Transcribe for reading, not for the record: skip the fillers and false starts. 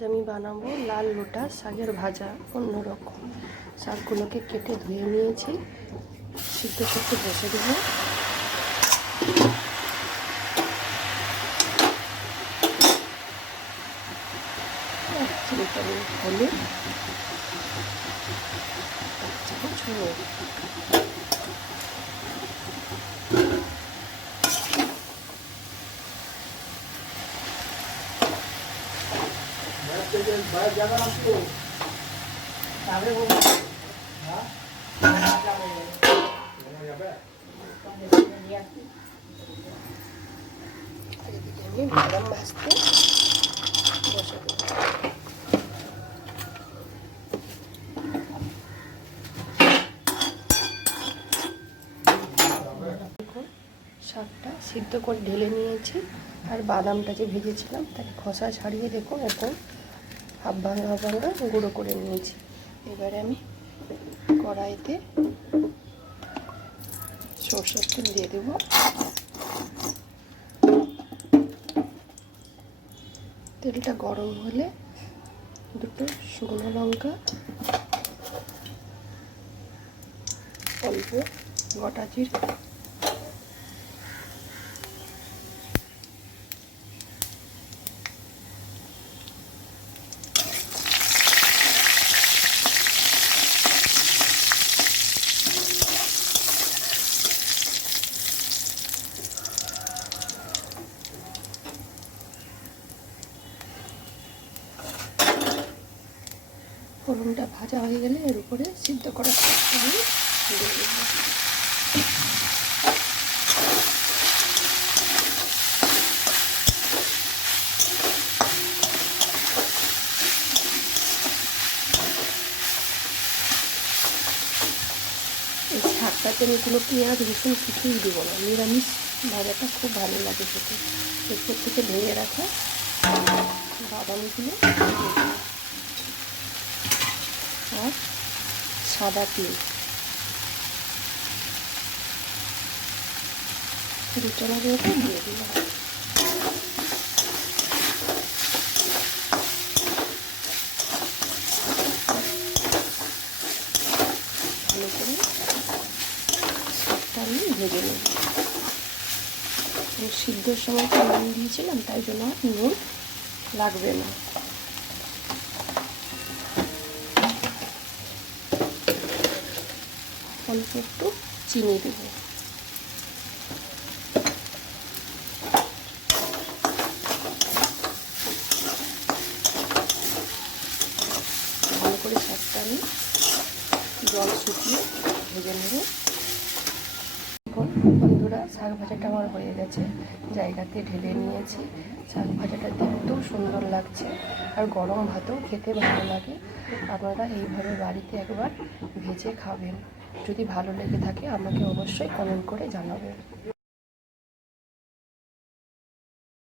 আজ আমি বানাবো লাল লোটা শাকের ভাজা। অন্যরকম শাকগুলোকে কেটে ধুয়ে নিয়েছি, সিদ্ধ করতে বসে দেবো। হলুদ, আমি বাদাম ভাজতে বসে দেবো। শাকটা সিদ্ধ করে ঢেলে নিয়েছি, আর বাদামটা যে ভেজেছিলাম তাকে খোসা ছাড়িয়ে দেখুন এখন হাফ ভাঙা গুঁড়ো করে নিয়েছি। এবারে আমি কড়াইতে সরষের তেল দিয়ে দেব। তেলটা গরম হলে দুটো শুকনো লঙ্কা, অল্প গোটা জিরে, ফোড়নটা ভাজা হয়ে গেলে এর উপরে সিদ্ধ করা শাকটা আমি দিয়ে দেব। এই শাকটাতে আমি কোনো পেঁয়াজ রসুন কিছুই দেবো না, নিরামিষ ভাজাটা খুব ভালো লাগে খেতে। এরপর থেকে ভেঙে রাখা বাদামগুলো আর সাদা তিল দুটো দিয়ে দিলাম। ভালো করে শাকটা আমি ভেজে নেব। সিদ্ধর সময় তো নুন দিয়েছিলাম, তাই জন্য নুন লাগবে না। অল্প একটু চিনি দেব। ভালো করে শাকটা আমি জল শুকিয়ে ভেজে নেব। বন্ধুরা, শাক ভাজাটা আমার হয়ে গেছে, জায়গাতে ঢেলে নিয়েছি। শাক ভাজাটা দেখতেও সুন্দর লাগছে, আর গরম ভাতেও খেতে ভালো লাগে। আপনারা এইভাবে বাড়িতে একবার ভেজে খাবেন। যদি ভালো লেগে থাকে আমাকে অবশ্যই কমেন্ট করে জানাবেন।